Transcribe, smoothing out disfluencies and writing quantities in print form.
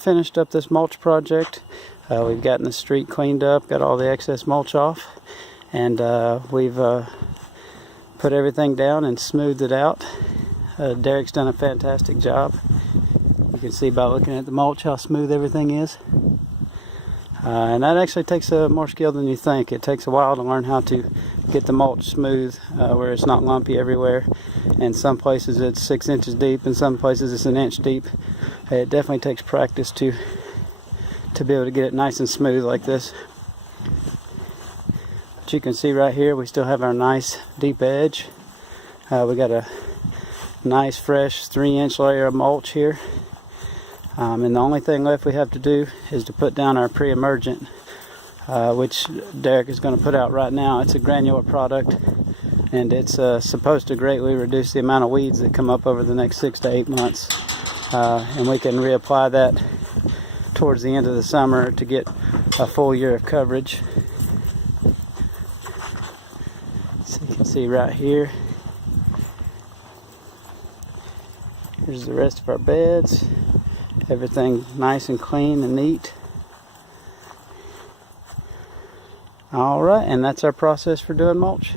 just finished up this mulch project. We've gotten the street cleaned up, got all the excess mulch off, and we've put everything down and smoothed it out. Derek's done a fantastic job. You can see by looking at the mulch how smooth everything is. And that actually takes more skill than you think. It takes a while to learn how to get the mulch smooth, where it's not lumpy everywhere. In some places it's 6 inches deep, in some places it's 1 inch deep. It definitely takes practice to be able to get it nice and smooth like this. But you can see right here we still have our nice deep edge. We got a nice fresh 3-inch layer of mulch here. And the only thing left we have to do is to put down our pre-emergent, which Derek is going to put out right now. It's a granular product, and it's supposed to greatly reduce the amount of weeds that come up over the next 6 to 8 months. And we can reapply that towards the end of the summer to get a full year of coverage. So you can see right here. Here's the rest of our beds. Everything nice and clean and neat. Alright, and that's our process for doing mulch.